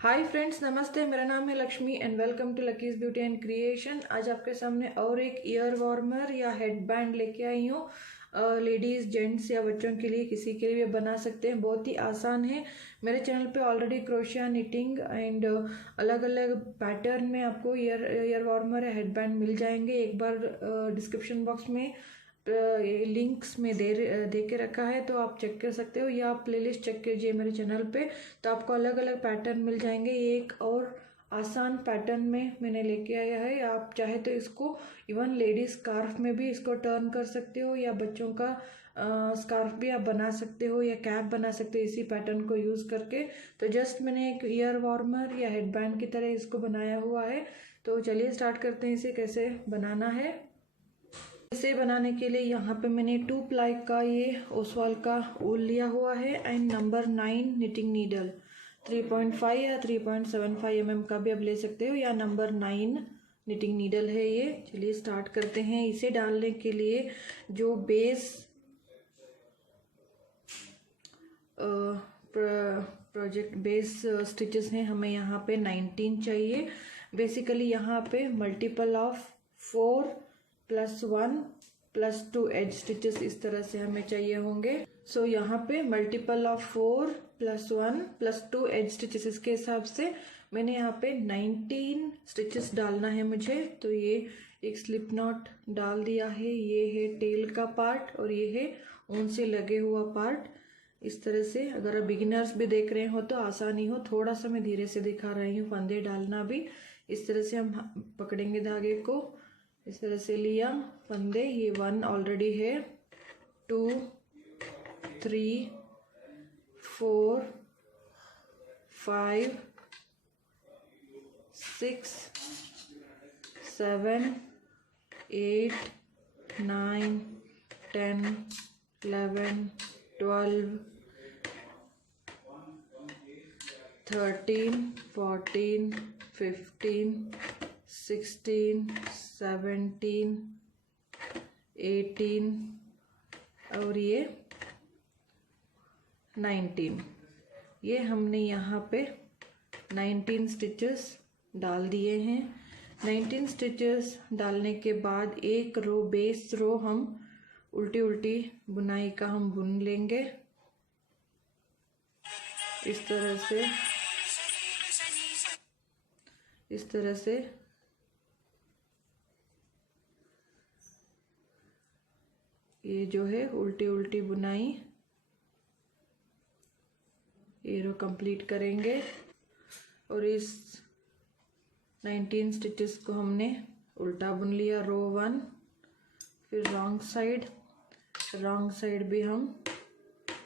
Hi friends, नमस्ते। मेरा नाम है Lakshmi and welcome to Lucky's beauty and creation. आज आपके सामने और एक ईयर वार्मर या हेड बैंड लेके आई हूँ। लेडीज़, जेंट्स या बच्चों के लिए, किसी के लिए भी बना सकते हैं। बहुत ही आसान है। मेरे चैनल पे ऑलरेडी क्रोशिया, निटिंग एंड अलग अलग पैटर्न में आपको ईयर वार्मर या हेड बैंड मिल जाएंगे। एक बार डिस्क्रिप्शन बॉक्स में लिंक्स में दे के रखा है, तो आप चेक कर सकते हो, या आप प्लेलिस्ट चेक कीजिए मेरे चैनल पे, तो आपको अलग अलग पैटर्न मिल जाएंगे। ये एक और आसान पैटर्न में मैंने लेके आया है। आप चाहे तो इसको इवन लेडीज स्कार्फ में भी इसको टर्न कर सकते हो, या बच्चों का स्कार्फ भी आप बना सकते हो, या कैप बना सकते हो इसी पैटर्न को यूज़ करके। तो जस्ट मैंने एक ईयर वार्मर या हेड बैंड की तरह इसको बनाया हुआ है। तो चलिए स्टार्ट करते हैं इसे कैसे बनाना है। इसे बनाने के लिए यहाँ पे मैंने 2 प्लाई का ये ओसवाल का ऊल लिया हुआ है एंड नंबर 9 निटिंग नीडल 3.5 या 3.75 mm का भी आप ले सकते हो, या नंबर 9 निटिंग नीडल है ये। चलिए स्टार्ट करते हैं। इसे डालने के लिए जो बेस प्रोजेक्ट बेस स्टिचेस हैं, हमें यहाँ पे 19 चाहिए। बेसिकली यहाँ पे मल्टीपल ऑफ 4 +1 +2 एज स्टिचेस इस तरह से हमें चाहिए होंगे। सो यहाँ पे मल्टीपल ऑफ 4 +1 +2 एज स्टिचेस, इसके हिसाब से मैंने यहाँ पे 19 स्टिचेस डालना है मुझे। तो ये एक स्लिप नॉट डाल दिया है। ये है टेल का पार्ट और ये है ऊन से लगे हुआ पार्ट। इस तरह से अगर आप बिगिनर्स भी देख रहे हो तो आसानी हो, थोड़ा सा मैं धीरे से दिखा रही हूँ फंदे डालना भी। इस तरह से हम पकड़ेंगे धागे को, इस तरह से लिया फंदे। ये 1 ऑलरेडी है, 2 3 4 5 6 7 8 9 10 11 12 13 14 15 16 17 18 और ये 19। ये हमने यहाँ पे 19 स्टिचेस डाल दिए हैं। 19 स्टिचेस डालने के बाद एक रो, बेस रो हम उल्टी उल्टी बुनाई का हम बुन लेंगे इस तरह से। इस तरह से ये जो है उल्टी उल्टी बुनाई, ये रो कंप्लीट करेंगे। और इस 19 स्टिचेस को हमने उल्टा बुन लिया, रो 1। फिर रॉन्ग साइड भी हम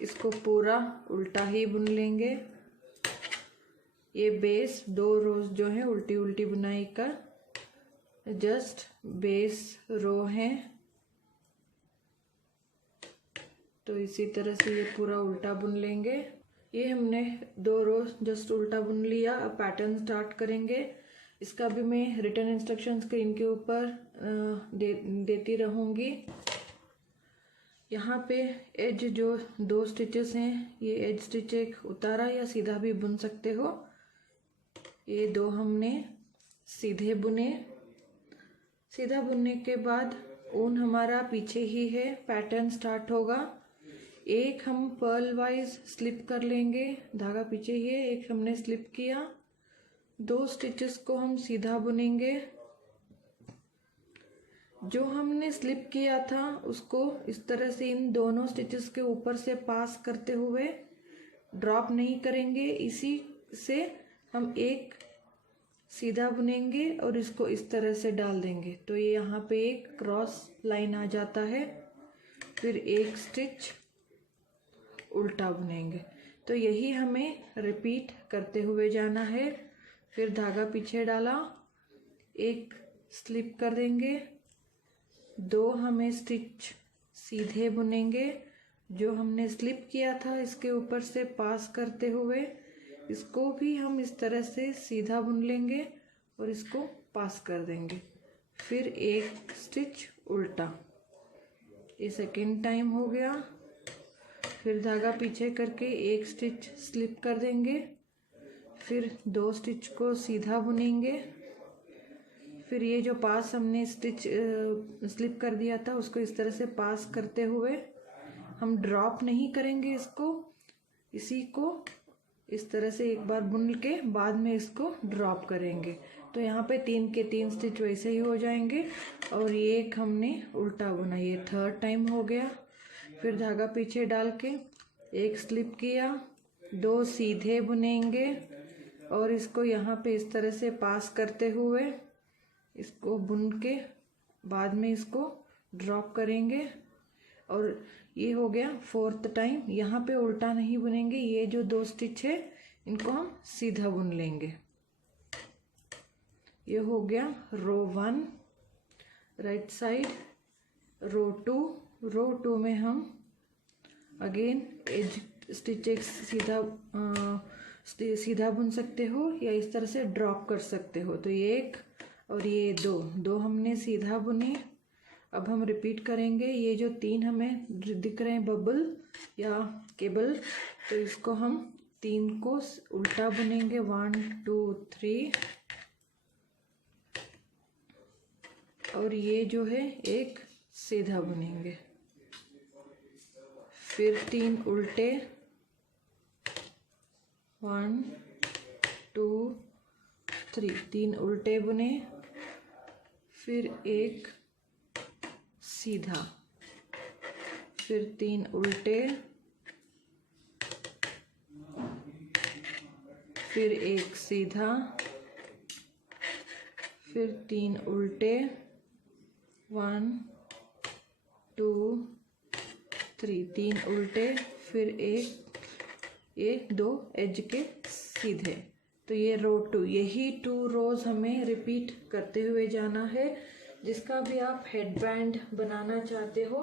इसको पूरा उल्टा ही बुन लेंगे। ये बेस 2 रोज जो है उल्टी उल्टी बुनाई का जस्ट बेस रो है। तो इसी तरह से ये पूरा उल्टा बुन लेंगे। ये हमने 2 रो जस्ट उल्टा बुन लिया। अब पैटर्न स्टार्ट करेंगे। इसका भी मैं रिटर्न इंस्ट्रक्शन स्क्रीन के ऊपर देती रहूँगी। यहाँ पे एज जो 2 स्टिचेस हैं, ये एज स्टिच एक उतारा या सीधा भी बुन सकते हो। ये 2 हमने सीधे बुने। सीधा बुनने के बाद ऊन हमारा पीछे ही है, पैटर्न स्टार्ट होगा। एक हम पर्ल वाइज स्लिप कर लेंगे, धागा पीछे ही है, एक हमने स्लिप किया। 2 स्टिचेस को हम सीधा बुनेंगे। जो हमने स्लिप किया था उसको इस तरह से इन दोनों स्टिचेस के ऊपर से पास करते हुए ड्रॉप नहीं करेंगे। इसी से हम एक सीधा बुनेंगे और इसको इस तरह से डाल देंगे, तो ये यहाँ पे एक क्रॉस लाइन आ जाता है। फिर एक स्टिच उल्टा बुनेंगे। तो यही हमें रिपीट करते हुए जाना है। फिर धागा पीछे डाला, एक स्लिप कर देंगे, 2 हमें स्टिच सीधे बुनेंगे। जो हमने स्लिप किया था इसके ऊपर से पास करते हुए इसको भी हम इस तरह से सीधा बुन लेंगे और इसको पास कर देंगे। फिर एक स्टिच उल्टा, ये सेकेंड टाइम हो गया। फिर धागा पीछे करके एक स्टिच स्लिप कर देंगे, फिर 2 स्टिच को सीधा बुनेंगे। फिर ये जो पास हमने स्टिच स्लिप कर दिया था उसको इस तरह से पास करते हुए हम ड्रॉप नहीं करेंगे इसको, इसी को इस तरह से एक बार बुन के बाद में इसको ड्रॉप करेंगे। तो यहाँ पे 3 के 3 स्टिच वैसे ही हो जाएंगे। और ये एक हमने उल्टा बुना, ये 3rd टाइम हो गया। फिर धागा पीछे डाल के एक स्लिप किया, 2 सीधे बुनेंगे और इसको यहाँ पे इस तरह से पास करते हुए इसको बुन के बाद में इसको ड्रॉप करेंगे। और ये हो गया 4th टाइम। यहाँ पे उल्टा नहीं बुनेंगे, ये जो 2 स्टिच है इनको हम सीधा बुन लेंगे। ये हो गया रो 1 राइट साइड। रो 2 में हम अगेन एज स्टिच एक सीधा बुन सकते हो या इस तरह से ड्रॉप कर सकते हो। तो ये 1 और ये 2 हमने सीधा बुने। अब हम रिपीट करेंगे। ये जो 3 हमें दिख रहे हैं बबल या केबल, तो इसको हम 3 को उल्टा बुनेंगे। 1 2 3 और ये जो है एक सीधा बुनेंगे। फिर 3 उल्टे, 1 2 3, 3 उल्टे बुने। फिर एक सीधा, फिर 3 उल्टे, फिर एक सीधा, फिर 3 उल्टे, 1 2 3, 3 उल्टे, फिर ये 2 एज के सीधे। तो ये रो 2, यही 2 रोज हमें रिपीट करते हुए जाना है। जिसका भी आप हेडबैंड बनाना चाहते हो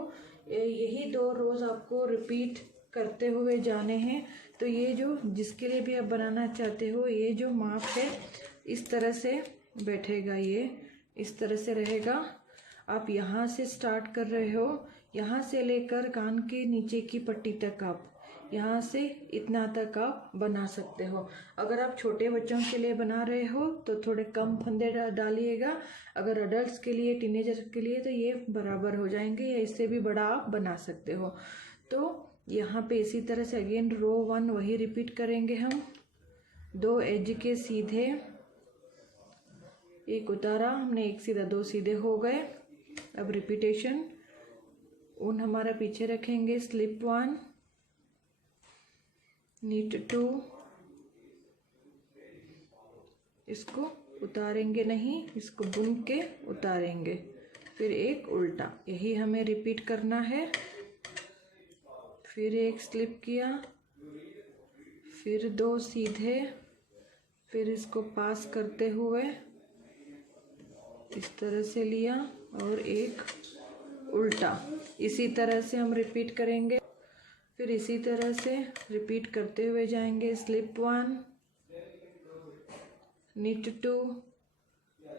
यही 2 रोज आपको रिपीट करते हुए जाने हैं। तो ये जो जिसके लिए भी आप बनाना चाहते हो ये जो माप है इस तरह से बैठेगा, ये इस तरह से रहेगा। आप यहाँ से स्टार्ट कर रहे हो, यहाँ से लेकर कान के नीचे की पट्टी तक आप यहाँ से इतना तक आप बना सकते हो। अगर आप छोटे बच्चों के लिए बना रहे हो तो थोड़े कम फंदे डालिएगा। अगर अडल्ट्स के लिए, टीनेजर के लिए तो ये बराबर हो जाएंगे या इससे भी बड़ा आप बना सकते हो। तो यहाँ पे इसी तरह से अगेन रो 1 वही रिपीट करेंगे हम। 2 एज के सीधे, एक उतारा हमने, एक सीधा, 2 सीधे हो गए। अब रिपीटेशन, ऊन हमारा पीछे रखेंगे, स्लिप 1, नीट 2, इसको उतारेंगे नहीं, इसको बुन के उतारेंगे। फिर एक उल्टा, यही हमें रिपीट करना है। फिर एक स्लिप किया, फिर 2 सीधे, फिर इसको पास करते हुए इस तरह से लिया और एक उल्टा। इसी तरह से हम रिपीट करेंगे। फिर इसी तरह से रिपीट करते हुए जाएंगे। स्लिप 1, knit 2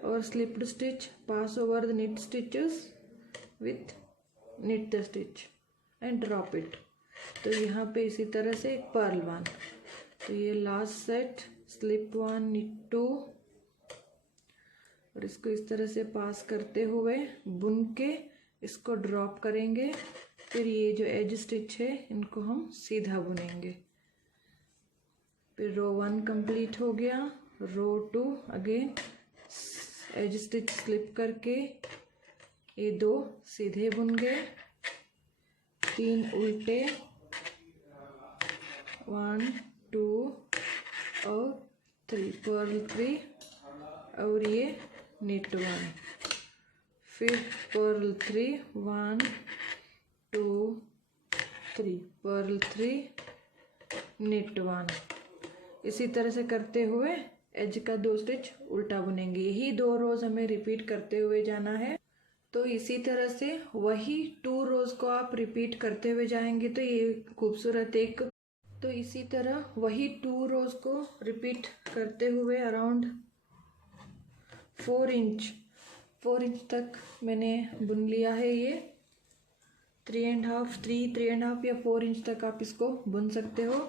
और slipped stitch, pass over the knit stitches with knit the stitch and drop it। तो यहाँ पे इसी तरह से एक पर्ल 1। तो ये लास्ट सेट, स्लिप 1, knit 2 और इसको इस तरह से पास करते हुए बुन के इसको ड्रॉप करेंगे। फिर ये जो एज स्टिच है इनको हम सीधा बुनेंगे। फिर रो 1 कंप्लीट हो गया। रो 2 अगेन एज स्टिच स्लिप करके ये 2 सीधे बुन गए, 3 उल्टे, 1 2 और 3, पर्ल 3 और ये knit 1, फिर पर्ल 3, 1 2 3, पर्ल 3, knit 1। इसी तरह से करते हुए एज का 2 स्टिच उल्टा बुनेंगे। यही 2 रोज हमें रिपीट करते हुए जाना है। तो इसी तरह से वही 2 रोज को आप रिपीट करते हुए जाएंगे तो ये खूबसूरत एक, तो इसी तरह वही 2 रोज को रिपीट करते हुए अराउंड 4 इंच तक मैंने बुन लिया है। ये 3.5 या 4 इंच तक आप इसको बुन सकते हो।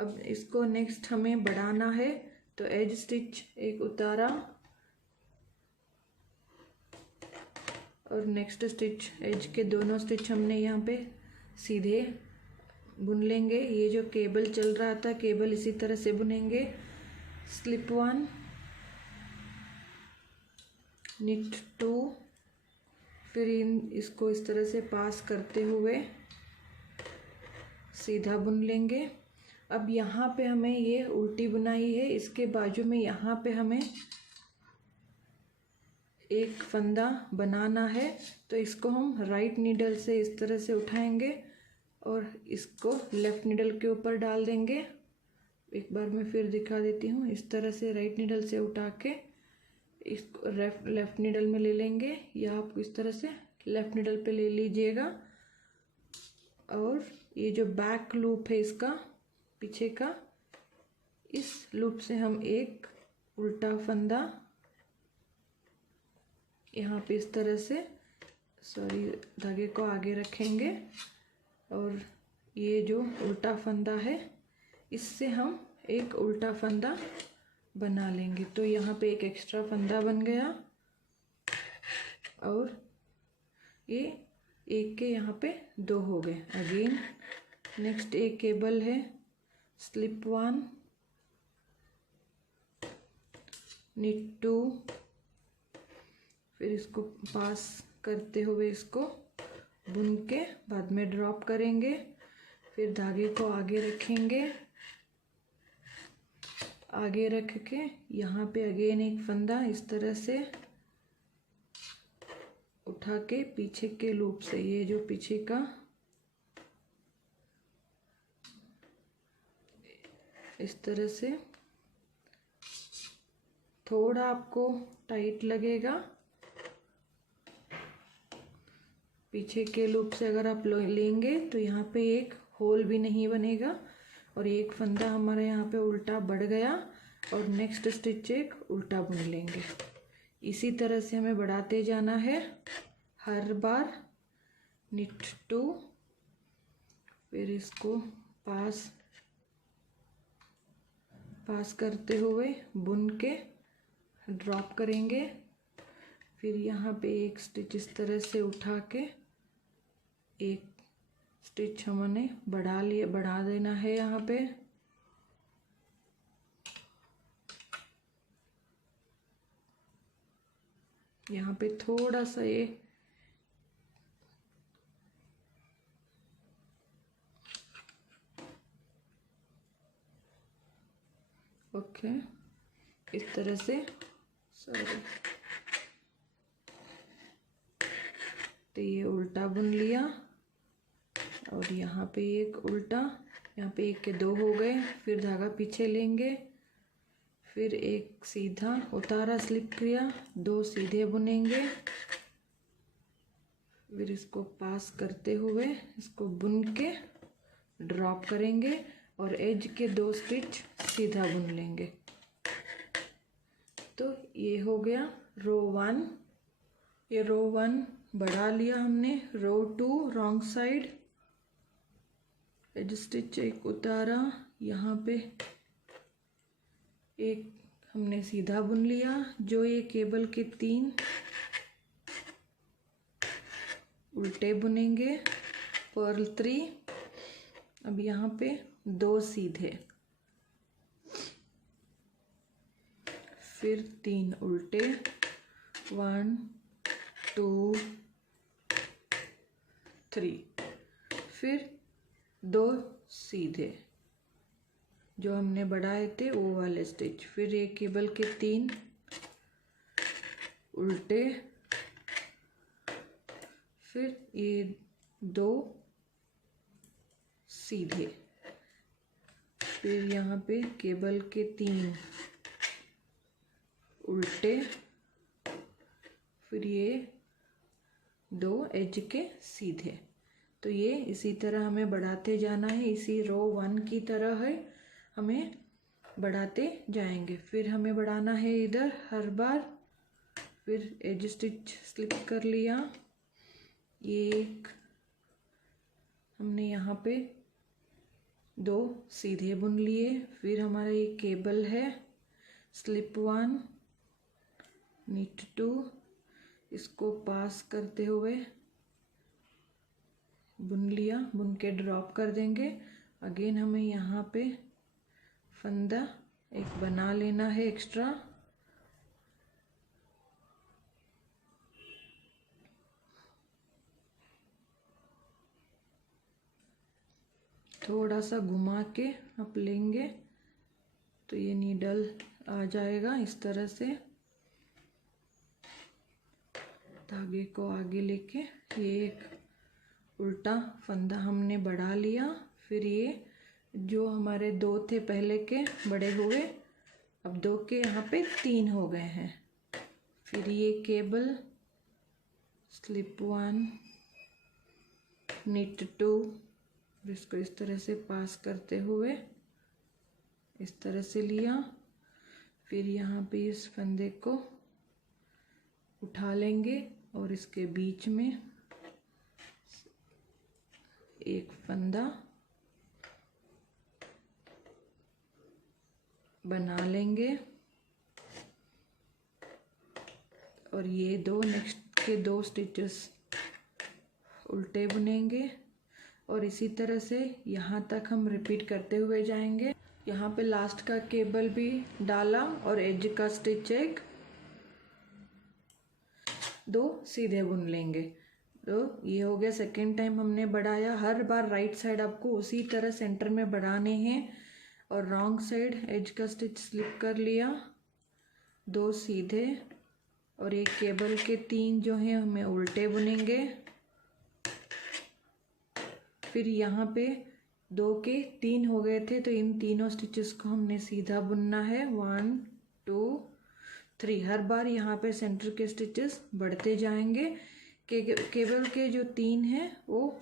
अब इसको नेक्स्ट हमें बढ़ाना है तो एज स्टिच एक उतारा और नेक्स्ट स्टिच एज के दोनों स्टिच हमने यहाँ पे सीधे बुन लेंगे। ये जो केबल चल रहा था केबल इसी तरह से बुनेंगे। स्लिप 1, निट 2, फिर इसको इस तरह से पास करते हुए सीधा बुन लेंगे। अब यहाँ पे हमें ये उल्टी बुनाई है, इसके बाजू में यहाँ पे हमें एक फंदा बनाना है। तो इसको हम राइट नीडल से इस तरह से उठाएंगे और इसको लेफ़्ट नीडल के ऊपर डाल देंगे। एक बार मैं फिर दिखा देती हूँ। इस तरह से राइट नीडल से उठा के इसको लेफ़्ट नीडल में ले लेंगे, या आप इस तरह से लेफ़्ट नीडल पे ले लीजिएगा। और ये जो बैक लूप है इसका पीछे का, इस लूप से हम एक उल्टा फंदा यहाँ पे इस तरह से धागे को आगे रखेंगे और ये जो उल्टा फंदा है इससे हम एक उल्टा फंदा बना लेंगे। तो यहाँ पे एक एक्स्ट्रा फंदा बन गया और ये एक के यहाँ पे 2 हो गए। अगेन नेक्स्ट एक केबल है, स्लिप 1, निट 2, फिर इसको पास करते हुए इसको बुन के बाद में ड्रॉप करेंगे। फिर धागे को आगे रखेंगे, आगे रख के यहाँ पे अगेन एक फंदा इस तरह से उठा के पीछे के लूप से, ये जो पीछे का इस तरह से थोड़ा आपको टाइट लगेगा। पीछे के लूप से अगर आप लेंगे तो यहाँ पे एक होल भी नहीं बनेगा और एक फंदा हमारा यहाँ पे उल्टा बढ़ गया और नेक्स्ट स्टिच एक उल्टा बुन लेंगे। इसी तरह से हमें बढ़ाते जाना है हर बार। निट 2, फिर इसको पास करते हुए बुन के ड्रॉप करेंगे। फिर यहाँ पे एक स्टिच इस तरह से उठा के एक स्टिच हमने बढ़ा देना है यहाँ पे। यहाँ पे थोड़ा सा ये ओके, इस तरह से तो ये उल्टा बुन लिया और यहाँ पे एक उल्टा, यहाँ पे एक के 2 हो गए। फिर धागा पीछे लेंगे, फिर एक सीधा उतारा स्लिप किया, 2 सीधे बुनेंगे। फिर इसको पास करते हुए इसको बुन के ड्रॉप करेंगे और एज के 2 स्टिच सीधा बुन लेंगे। तो ये हो गया रो 1। ये रो 1 बढ़ा लिया हमने। रो 2 रॉन्ग साइड, एज स्टिच एक उतारा, यहाँ पे एक हमने सीधा बुन लिया। जो ये केबल के 3 उल्टे बुनेंगे, पर्ल 3। अब यहाँ पे 2 सीधे, फिर 3 उल्टे, 1 2 3, फिर 2 सीधे जो हमने बढ़ाए थे वो वाले स्टिच। फिर एक केबल के 3 उल्टे, फिर ये 2 सीधे, फिर यहाँ पे केबल के 3 उल्टे, फिर ये 2 एज के सीधे। तो ये इसी तरह हमें बढ़ाते जाना है, इसी रो 1 की तरह है, हमें बढ़ाते जाएंगे। फिर हमें बढ़ाना है इधर हर बार। फिर एज स्टिच स्लिप कर लिया, ये एक हमने यहाँ पे 2 सीधे बुन लिए। फिर हमारा ये केबल है, स्लिप 1, नीट 2, इसको पास करते हुए बुन लिया, बुन के ड्रॉप कर देंगे। अगेन हमें यहाँ पे फंदा एक बना लेना है एक्स्ट्रा। थोड़ा सा घुमा के आप लेंगे तो ये नीडल आ जाएगा इस तरह से। धागे को आगे लेके ये एक उल्टा फंदा हमने बढ़ा लिया। फिर ये जो हमारे 2 थे पहले के बड़े हुए, अब 2 के यहाँ पे 3 हो गए हैं। फिर ये केबल स्लिप 1, नीट 2, इसको इस तरह से पास करते हुए इस तरह से लिया। फिर यहाँ पे इस फंदे को उठा लेंगे और इसके बीच में एक फंदा बना लेंगे और ये नेक्स्ट के 2 स्टिचेस उल्टे बुनेंगे और इसी तरह से यहाँ तक हम रिपीट करते हुए जाएंगे। यहाँ पे लास्ट का केबल भी डाला और एज का स्टिच एक 2 सीधे बुन लेंगे। तो ये हो गया सेकेंड टाइम हमने बढ़ाया। हर बार राइट साइड आपको उसी तरह सेंटर में बढ़ाने हैं और रॉन्ग साइड एज का स्टिच स्लिप कर लिया, 2 सीधे और एक केबल के 3 जो हैं हमें उल्टे बुनेंगे। फिर यहाँ पे 2 के 3 हो गए थे तो इन तीनों स्टिचेस को हमने सीधा बुनना है। 1 2 3 हर बार यहाँ पे सेंटर के स्टिचेस बढ़ते जाएंगे। केबल के जो 3 हैं वो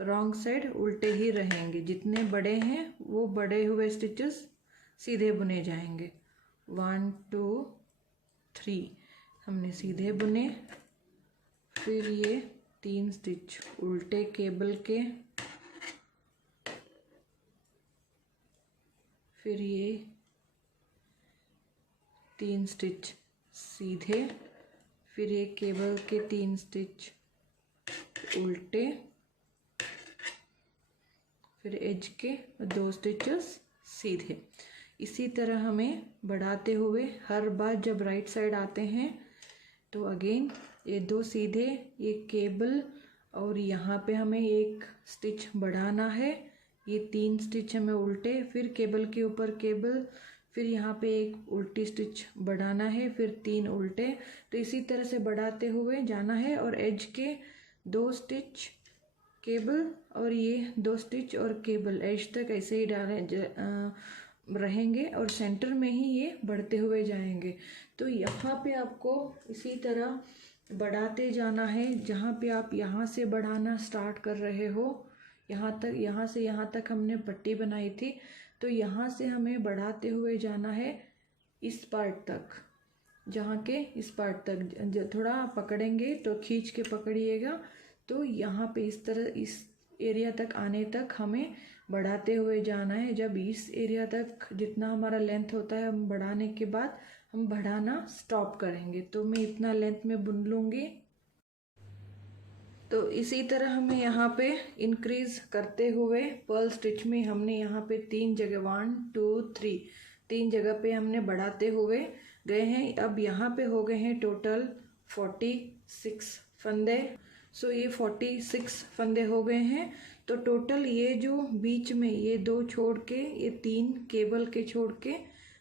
रॉन्ग साइड उल्टे ही रहेंगे। जितने बड़े हैं वो बड़े हुए स्टिचेस सीधे बुने जाएंगे। 1 2 3 हमने सीधे बुने। फिर ये 3 स्टिच उल्टे केबल के, फिर ये 3 स्टिच सीधे, फिर ये केबल के 3 स्टिच उल्टे, फिर एज के 2 स्टिचेस सीधे। इसी तरह हमें बढ़ाते हुए हर बार जब राइट साइड आते हैं तो अगेन ये 2 सीधे, ये केबल और यहाँ पे हमें एक स्टिच बढ़ाना है। ये 3 स्टिच हमें उल्टे, फिर केबल के ऊपर केबल, फिर यहाँ पे एक उल्टी स्टिच बढ़ाना है, फिर 3 उल्टे। तो इसी तरह से बढ़ाते हुए जाना है और एज के 2 स्टिच केबल और ये 2 स्टिच और केबल एज तक ऐसे ही रहेंगे और सेंटर में ही ये बढ़ते हुए जाएंगे। तो यहाँ पे आपको इसी तरह बढ़ाते जाना है। जहाँ पे आप यहाँ से बढ़ाना स्टार्ट कर रहे हो, यहाँ तक, यहाँ से यहाँ तक हमने पट्टी बनाई थी, तो यहाँ से हमें बढ़ाते हुए जाना है इस पार्ट तक। जहाँ के इस पार्ट तक थोड़ा पकड़ेंगे तो खींच के पकड़िएगा। तो यहाँ पे इस तरह इस एरिया तक आने तक हमें बढ़ाते हुए जाना है। जब इस एरिया तक जितना हमारा लेंथ होता है हम बढ़ाने के बाद हम बढ़ाना स्टॉप करेंगे। तो मैं इतना लेंथ में बुन लूँगी। तो इसी तरह हमें यहाँ पे इंक्रीज करते हुए पर्ल स्टिच में हमने यहाँ पे 3 जगह 1 2 3 3 जगह पे हमने बढ़ाते हुए गए हैं। अब यहाँ पे हो गए हैं टोटल 46 फंदे। सो ये 46 फंदे हो गए हैं। तो टोटल ये जो बीच में ये 2 छोड़ के, ये 3 केबल के छोड़ के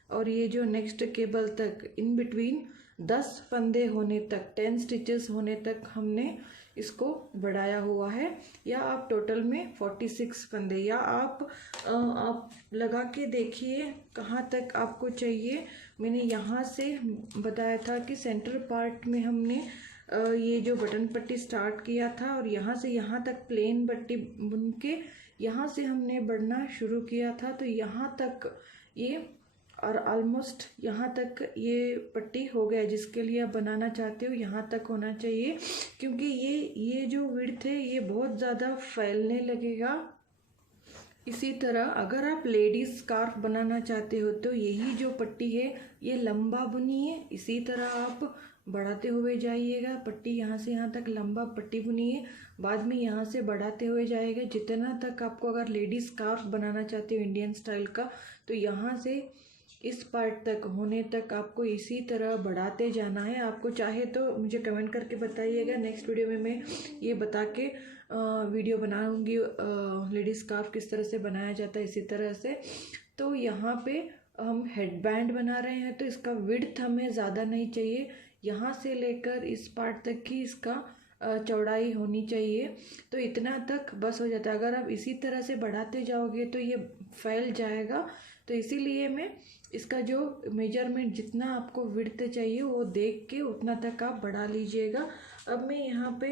और ये जो नेक्स्ट केबल तक इन बिटवीन 10 फंदे होने तक, 10 स्टिचेस होने तक हमने इसको बढ़ाया हुआ है। या आप टोटल में 46 फंदे, या आप लगा के देखिए कहाँ तक आपको चाहिए। मैंने यहाँ से बताया था कि सेंटर पार्ट में हमने ये जो बटन पट्टी स्टार्ट किया था और यहाँ से यहाँ तक प्लेन पट्टी बुन के यहाँ से हमने बढ़ना शुरू किया था। तो यहाँ तक ये और ऑलमोस्ट यहाँ तक ये पट्टी हो गया जिसके लिए आप बनाना चाहते हो, यहाँ तक होना चाहिए। क्योंकि ये जो विड्थ है ये बहुत ज़्यादा फैलने लगेगा, इसी तरह अगर आप लेडीज स्कार्फ बनाना चाहते हो तो यही जो पट्टी है ये लंबा बुनिए, इसी तरह आप बढ़ाते हुए जाइएगा। पट्टी यहाँ से यहाँ तक लंबा पट्टी बुनिए, बाद में यहाँ से बढ़ाते हुए जाएगा जितना तक आपको, अगर लेडीज स्कार्फ बनाना चाहते हो इंडियन स्टाइल का तो यहाँ से इस पार्ट तक होने तक आपको इसी तरह बढ़ाते जाना है। आपको चाहे तो मुझे कमेंट करके बताइएगा, नेक्स्ट वीडियो में मैं ये बता के वीडियो बनाऊंगी लेडीज स्कार्फ किस तरह से बनाया जाता है इसी तरह से। तो यहाँ पे हम हेडबैंड बना रहे हैं तो इसका विड्थ हमें ज़्यादा नहीं चाहिए, यहाँ से लेकर इस पार्ट तक की इसका चौड़ाई होनी चाहिए, तो इतना तक बस हो जाता है। अगर आप इसी तरह से बढ़ाते जाओगे तो ये फैल जाएगा, तो इसीलिए मैं इसका जो मेजरमेंट जितना आपको विड्थ चाहिए वो देख के उतना तक आप बढ़ा लीजिएगा। अब मैं यहाँ पे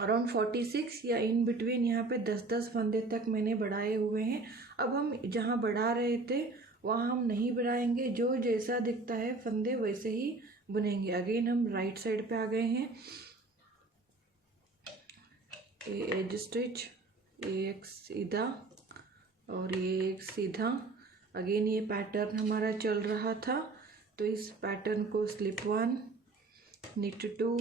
अराउंड 46 या इन बिटवीन यहाँ पे 10-10 फंदे तक मैंने बढ़ाए हुए हैं। अब हम जहाँ बढ़ा रहे थे वहाँ हम नहीं बढ़ाएंगे, जो जैसा दिखता है फंदे वैसे ही बुनेंगे। अगेन हम राइट साइड पे आ गए हैं, ये एज स्टिच, ये एक सीधा और ये एक सीधा। अगेन ये पैटर्न हमारा चल रहा था, तो इस पैटर्न को स्लिप 1, निट 2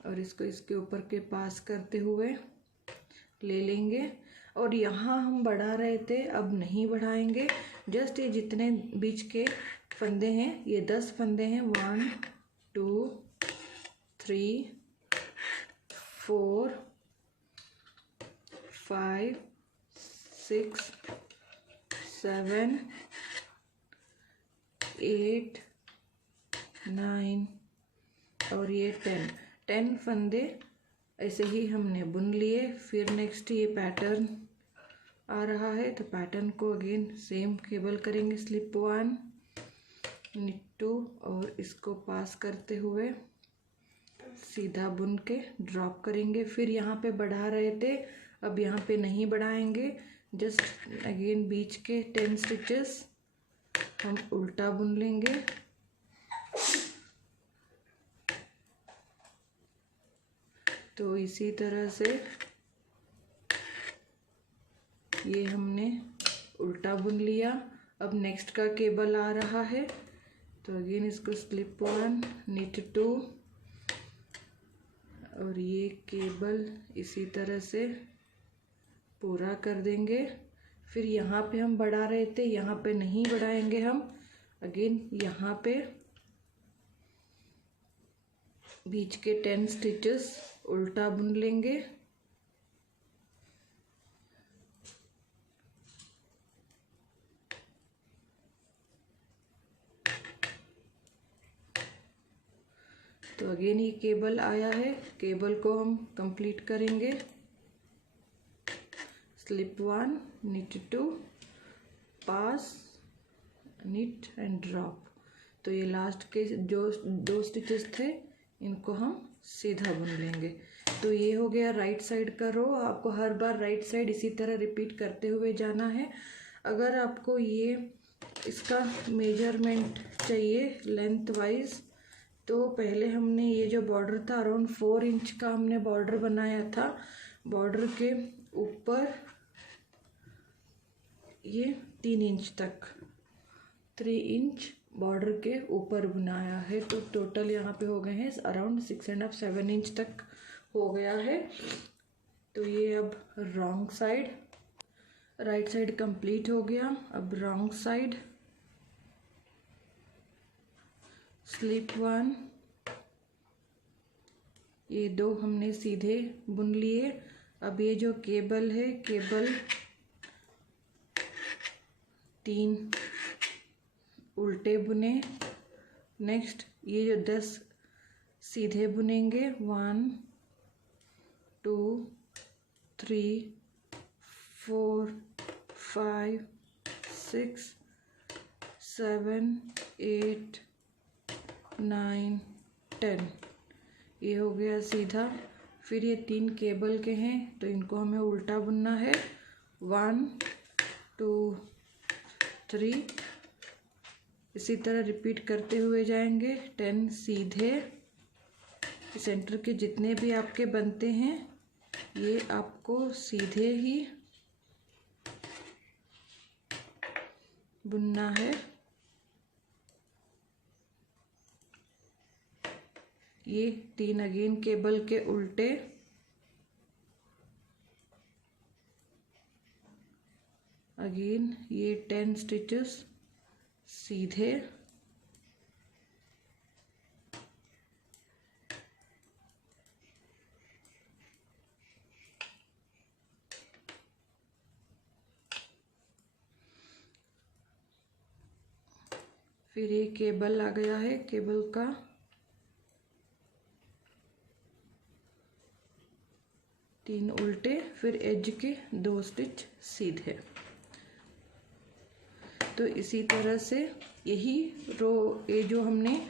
और इसको इसके ऊपर के पास करते हुए ले लेंगे। और यहाँ हम बढ़ा रहे थे, अब नहीं बढ़ाएंगे, जस्ट ये जितने बीच के फंदे हैं, ये 10 फंदे हैं, 1 2 3 4 5 6 7 8 9 और ये 10 फंदे ऐसे ही हमने बुन लिए। फिर नेक्स्ट ये पैटर्न आ रहा है, तो पैटर्न को अगेन सेम केबल करेंगे, स्लिप 1, निट 2 और इसको पास करते हुए सीधा बुन के ड्रॉप करेंगे। फिर यहाँ पे बढ़ा रहे थे, अब यहाँ पे नहीं बढ़ाएंगे, जस्ट अगेन बीच के 10 स्टिचेस हम उल्टा बुन लेंगे। तो इसी तरह से ये हमने उल्टा बुन लिया। अब नेक्स्ट का केबल आ रहा है, तो अगेन इसको स्लिप 1, निट 2 और ये केबल इसी तरह से पूरा कर देंगे। फिर यहाँ पे हम बढ़ा रहे थे, यहाँ पे नहीं बढ़ाएंगे हम, अगेन यहाँ पे बीच के 10 स्टिचेस उल्टा बुन लेंगे। तो अगेन ये केबल आया है, केबल को हम कंप्लीट करेंगे, slip 1, knit 2, pass, knit and drop. तो ये लास्ट के जो 2 स्टिचेस थे इनको हम सीधा बुन लेंगे। तो ये हो गया राइट साइड का रो। आपको हर बार राइट साइड इसी तरह रिपीट करते हुए जाना है। अगर आपको ये इसका मेजरमेंट चाहिए लेंथ वाइज, तो पहले हमने ये जो बॉर्डर था अराउंड 4 इंच का हमने बॉर्डर बनाया था। बॉर्डर के ऊपर ये 3 इंच तक, 3 इंच बॉर्डर के ऊपर बनाया है। तो टोटल यहाँ पे हो गए हैं अराउंड 6.5-7 इंच तक हो गया है। तो ये अब wrong side, right side complete हो गया। अब रॉन्ग साइड, स्लिप 1, ये 2 हमने सीधे बुन लिए। अब ये जो केबल है, केबल 3 उल्टे बुने। नेक्स्ट ये जो 10 सीधे बुनेंगे, 1 2 3 4 5 6 7 8 9 10, ये हो गया सीधा। फिर ये 3 केबल के हैं तो इनको हमें उल्टा बुनना है, 1 2 3, इसी तरह रिपीट करते हुए जाएंगे। 10 सीधे, सेंटर के जितने भी आपके बनते हैं ये आपको सीधे ही बुनना है। ये 3 अगेन केबल के उल्टे, अगेन ये 10 स्टिचेस सीधे, फिर ये केबल आ गया है, केबल का तीन उल्टे, फिर एज के 2 स्टिच सीधे। तो इसी तरह से यही रो, ये जो हमने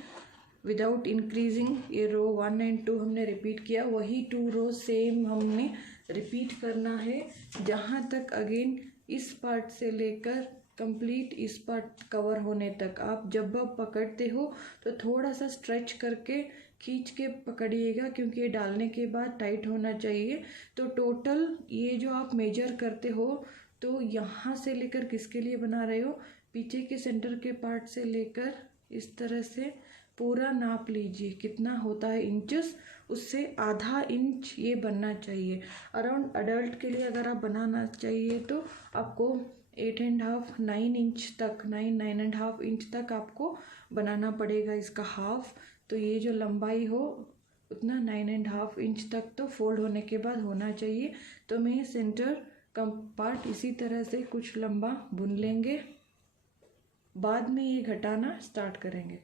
विदाउट इंक्रीजिंग ये रो 1 एंड 2 हमने रिपीट किया, वही 2 रो सेम हमने रिपीट करना है जहाँ तक अगेन इस पार्ट से लेकर कंप्लीट इस पार्ट कवर होने तक। आप जब पकड़ते हो तो थोड़ा सा स्ट्रेच करके खींच के पकड़िएगा, क्योंकि ये डालने के बाद टाइट होना चाहिए। तो टोटल ये जो आप मेजर करते हो, तो यहाँ से लेकर किसके लिए बना रहे हो, पीछे के सेंटर के पार्ट से लेकर इस तरह से पूरा नाप लीजिए कितना होता है इंचेस, उससे आधा इंच ये बनना चाहिए। अराउंड अडल्ट के लिए अगर आप बनाना चाहिए तो आपको 8.5 9 इंच तक, 9.5 इंच तक आपको बनाना पड़ेगा इसका हाफ। तो ये जो लंबाई हो उतना 9.5 इंच तक तो फोल्ड होने के बाद होना चाहिए। तो मैं सेंटर कम पार्ट इसी तरह से कुछ लंबा बुन लेंगे, बाद में ये घटाना स्टार्ट करेंगे।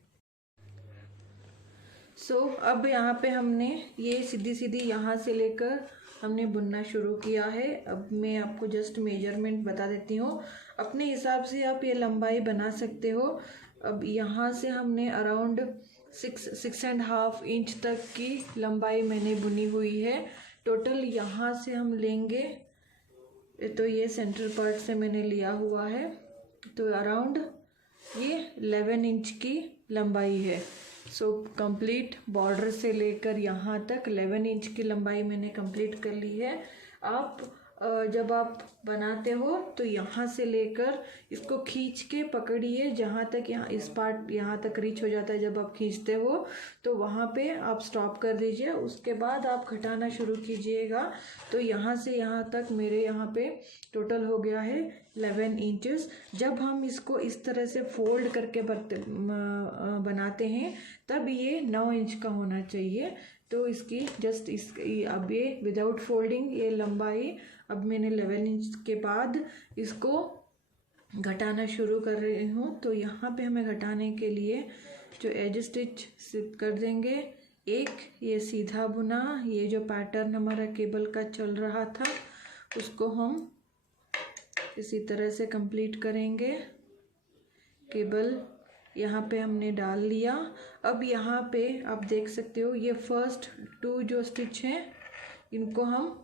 अब यहाँ पे हमने ये सीधी सीधी यहाँ से लेकर हमने बुनना शुरू किया है। अब मैं आपको जस्ट मेजरमेंट बता देती हूँ, अपने हिसाब से आप ये लंबाई बना सकते हो। अब यहाँ से हमने अराउंड 6.5 इंच तक की लंबाई मैंने बुनी हुई है। टोटल यहाँ से हम लेंगे, तो ये सेंटर पार्ट से मैंने लिया हुआ है, तो अराउंड ये 11 इंच की लंबाई है। कंप्लीट बॉर्डर से लेकर यहाँ तक 11 इंच की लंबाई मैंने कंप्लीट कर ली है। आप जब आप बनाते हो तो यहाँ से लेकर इसको खींच के पकड़िए, जहाँ तक यहाँ इस पार्ट यहाँ तक रीच हो जाता है। जब आप खींचते हो तो वहाँ पे आप स्टॉप कर दीजिए, उसके बाद आप घटाना शुरू कीजिएगा। तो यहाँ से यहाँ तक मेरे यहाँ पे टोटल हो गया है 11 इंचेस। जब हम इसको इस तरह से फोल्ड करके बनाते हैं तब ये 9 इंच का होना चाहिए। तो इसकी जस्ट अब ये विदाउट फोल्डिंग ये लंबाई अब मैंने 11 इंच के बाद इसको घटाना शुरू कर रही हूँ। तो यहाँ पे हमें घटाने के लिए जो एज स्टिच कर देंगे, एक ये सीधा बुना, ये जो पैटर्न हमारा केबल का चल रहा था उसको हम इसी तरह से कंप्लीट करेंगे। केबल यहाँ पे हमने डाल लिया। अब यहाँ पे आप देख सकते हो ये फर्स्ट 2 जो स्टिच हैं इनको हम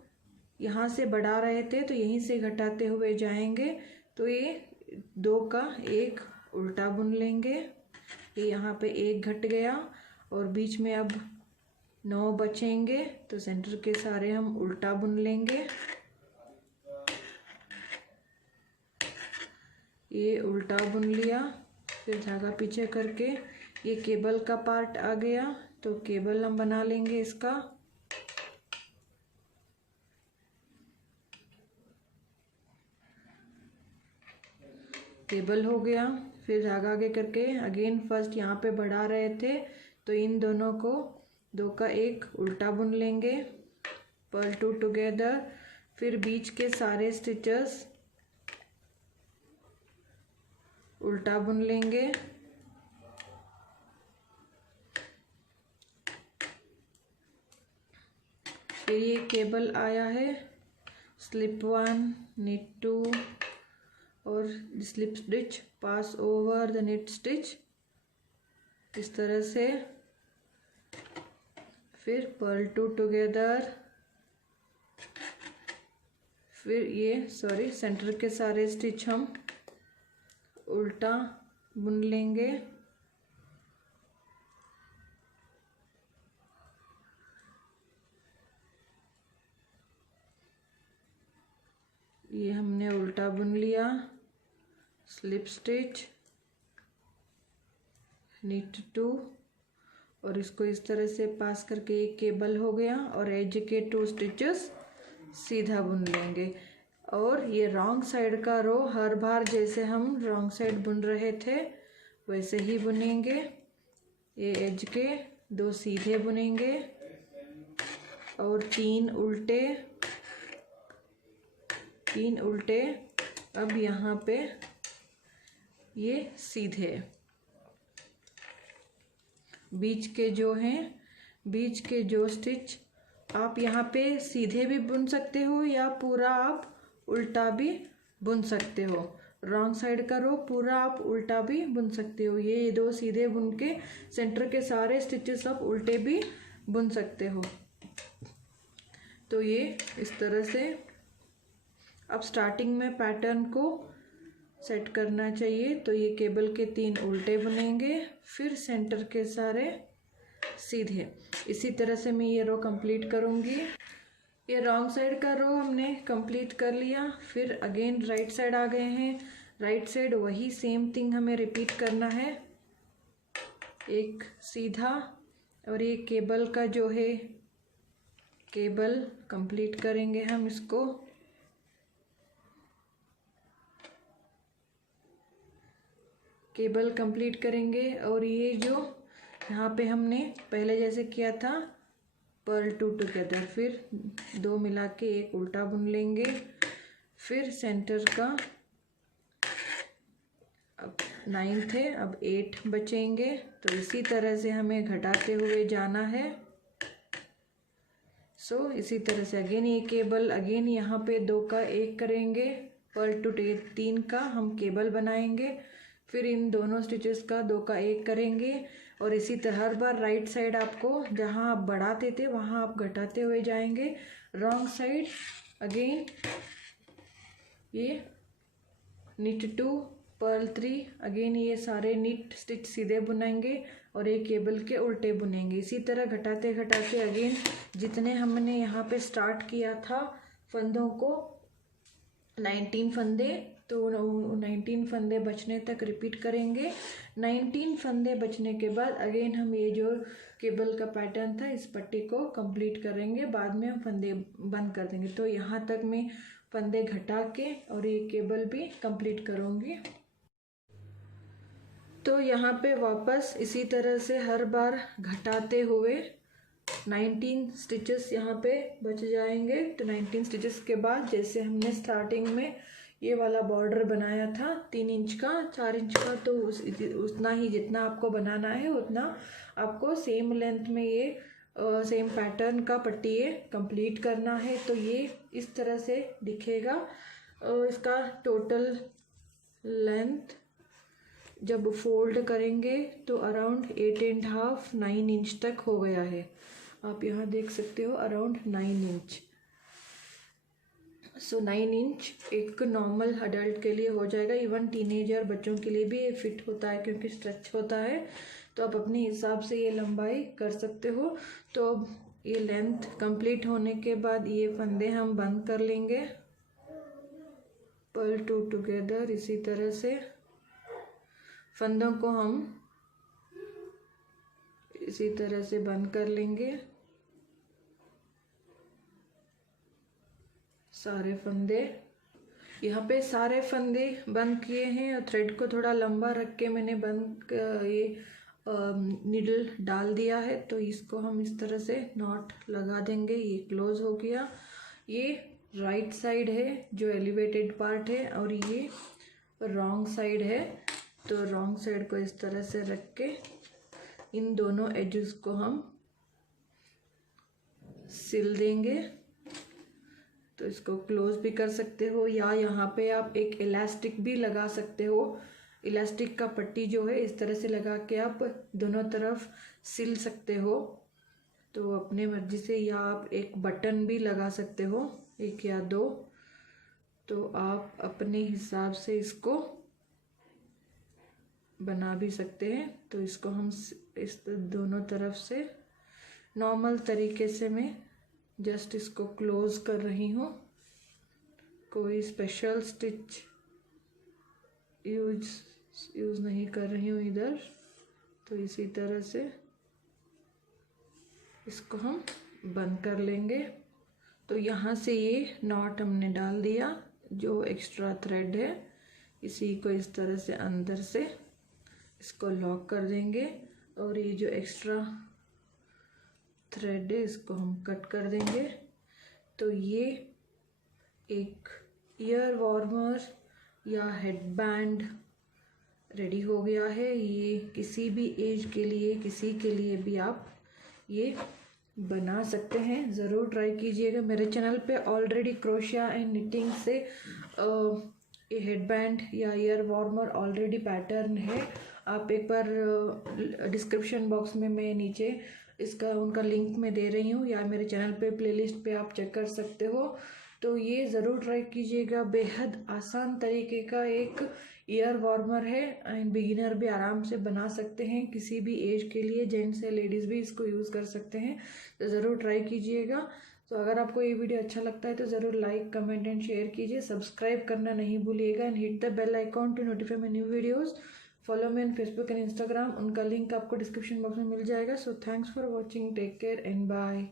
यहाँ से बढ़ा रहे थे, तो यहीं से घटाते हुए जाएंगे। तो ये 2 का 1 उल्टा बुन लेंगे, ये यहाँ पे 1 घट गया और बीच में अब 9 बचेंगे, तो सेंटर के सारे हम उल्टा बुन लेंगे। ये उल्टा बुन लिया, फिर धागा पीछे करके ये केबल का पार्ट आ गया, तो केबल हम बना लेंगे इसका। केबल हो गया, फिर धागा आगे करके अगेन फर्स्ट यहाँ पे बढ़ा रहे थे, तो इन दोनों को 2 का 1 उल्टा बुन लेंगे, पर्ल 2 टुगेदर। फिर बीच के सारे स्टिचेस उल्टा बुन लेंगे। फिर ये केबल आया है, स्लिप 1 निट 2 और slip stitch pass over the knit stitch इस तरह से। फिर पर्ल 2 टुगेदर, फिर ये सेंटर के सारे स्टिच हम उल्टा बुन लेंगे। ये हमने उल्टा बुन लिया, स्लिप स्टिच, नीट 2 और इसको इस तरह से पास करके एक केबल हो गया और एज के 2 स्टिचेस सीधा बुन लेंगे। और ये रॉन्ग साइड का रो हर बार जैसे हम रॉन्ग साइड बुन रहे थे वैसे ही बुनेंगे। ये एज के 2 सीधे बुनेंगे और 3 उल्टे। अब यहाँ पे ये सीधे बीच के जो स्टिच आप यहाँ पे सीधे भी बुन सकते हो या पूरा आप उल्टा भी बुन सकते हो। रॉन्ग साइड का रो पूरा आप उल्टा भी बुन सकते हो। ये 2 सीधे बुन के सेंटर के सारे स्टिचेस आप उल्टे भी बुन सकते हो। तो ये इस तरह से अब स्टार्टिंग में पैटर्न को सेट करना चाहिए। तो ये केबल के 3 उल्टे बुनेंगे, फिर सेंटर के सारे सीधे। इसी तरह से मैं ये रो कंप्लीट करूँगी। ये रॉन्ग साइड का रो हमने कंप्लीट कर लिया। फिर अगेन राइट साइड आ गए हैं। राइट साइड वही सेम थिंग हमें रिपीट करना है। एक सीधा और ये केबल का जो है केबल कंप्लीट करेंगे हम इसको। केबल कंप्लीट करेंगे और ये जो यहाँ पे हमने पहले जैसे किया था पर्ल 2 टुगेदर, फिर 2 मिला के एक उल्टा बुन लेंगे। फिर सेंटर का अब 9 थे, अब 8 बचेंगे। तो इसी तरह से हमें घटाते हुए जाना है। इसी तरह से अगेन ये केबल अगेन यहाँ पे 2 का 1 करेंगे। पर्ल 2 3 का हम केबल बनाएंगे। फिर इन दोनों स्टिचेस का 2 का 1 करेंगे और इसी तरह हर बार राइट साइड आपको जहाँ आप बढ़ाते थे वहाँ आप घटाते हुए जाएंगे। रॉन्ग साइड अगेन ये नीट 2 पर्ल 3 अगेन ये सारे नीट स्टिच सीधे बुनेंगे और ये केबल के उल्टे बुनेंगे। इसी तरह घटाते घटाते अगेन जितने हमने यहाँ पे स्टार्ट किया था फंदों को 19 फंदे, तो 19 फंदे बचने तक रिपीट करेंगे। 19 फंदे बचने के बाद अगेन हम ये जो केबल का पैटर्न था इस पट्टी को कंप्लीट करेंगे। बाद में हम फंदे बंद कर देंगे। तो यहाँ तक मैं फंदे घटा के और ये केबल भी कंप्लीट करूँगी। तो यहाँ पे वापस इसी तरह से हर बार घटाते हुए 19 स्टिचेस यहाँ पे बच जाएंगे। तो 19 स्टिचेस के बाद जैसे हमने स्टार्टिंग में ये वाला बॉर्डर बनाया था 3 इंच का 4 इंच का, तो उतना ही जितना आपको बनाना है उतना आपको सेम लेंथ में ये सेम पैटर्न का पट्टी ये कंप्लीट करना है। तो ये इस तरह से दिखेगा। इसका टोटल लेंथ जब फोल्ड करेंगे तो अराउंड 8.5 9 इंच तक हो गया है। आप यहाँ देख सकते हो अराउंड 9 इंच। 9 इंच एक नॉर्मल अडल्ट के लिए हो जाएगा। इवन टीनेजर बच्चों के लिए भी ये फिट होता है क्योंकि स्ट्रेच होता है। तो आप अपने हिसाब से ये लंबाई कर सकते हो। तो अब ये लेंथ कंप्लीट होने के बाद ये फंदे हम बंद कर लेंगे पर्ल 2 टुगेदर। इसी तरह से फंदों को हम इसी तरह से बंद कर लेंगे सारे फंदे। यहाँ पे सारे फंदे बंद किए हैं और थ्रेड को थोड़ा लंबा रख के मैंने ये नीडल डाल दिया है। तो इसको हम इस तरह से नॉट लगा देंगे। ये क्लोज हो गया। ये राइट साइड है जो एलिवेटेड पार्ट है और ये रॉन्ग साइड है। तो रॉन्ग साइड को इस तरह से रख के इन दोनों एजेस को हम सिल देंगे। तो इसको क्लोज भी कर सकते हो या यहाँ पे आप एक इलास्टिक भी लगा सकते हो। इलास्टिक का पट्टी जो है इस तरह से लगा के आप दोनों तरफ सिल सकते हो। तो अपने मर्जी से, या आप एक बटन भी लगा सकते हो 1 या 2। तो आप अपने हिसाब से इसको बना भी सकते हैं। तो इसको हम इस दोनों तरफ से नॉर्मल तरीके से मैं जस्ट इसको क्लोज कर रही हूँ। कोई स्पेशल स्टिच यूज़ नहीं कर रही हूँ इधर। तो इसी तरह से इसको हम बंद कर लेंगे। तो यहाँ से ये नॉट हमने डाल दिया, जो एक्स्ट्रा थ्रेड है इसी को इस तरह से अंदर से इसको लॉक कर देंगे और ये जो एक्स्ट्रा थ्रेड है इसको हम कट कर देंगे। तो ये एक ईयर वार्मर या हेडबैंड रेडी हो गया है। ये किसी भी एज के लिए, किसी के लिए भी आप ये बना सकते हैं। ज़रूर ट्राई कीजिएगा। मेरे चैनल पे ऑलरेडी क्रोशिया एंड निटिंग से ये हेडबैंड या ईयर वार्मर ऑलरेडी पैटर्न है। आप एक बार डिस्क्रिप्शन बॉक्स में मैं नीचे इसका उनका लिंक मैं दे रही हूँ, या मेरे चैनल पे प्लेलिस्ट पे आप चेक कर सकते हो। तो ये ज़रूर ट्राई कीजिएगा। बेहद आसान तरीके का एक ईयर वार्मर है एंड बिगिनर भी आराम से बना सकते हैं। किसी भी एज के लिए, जेंट्स या लेडीज़ भी इसको यूज़ कर सकते हैं। तो ज़रूर ट्राई कीजिएगा। तो अगर आपको ये वीडियो अच्छा लगता है तो ज़रूर लाइक, कमेंट एंड शेयर कीजिए। सब्सक्राइब करना नहीं भूलिएगा and hit the bell icon to notify my new videos. Follow me on Facebook and Instagram, उनका लिंक आपको डिस्क्रिप्शन बॉक्स में मिल जाएगा। So thanks for watching, take care and bye.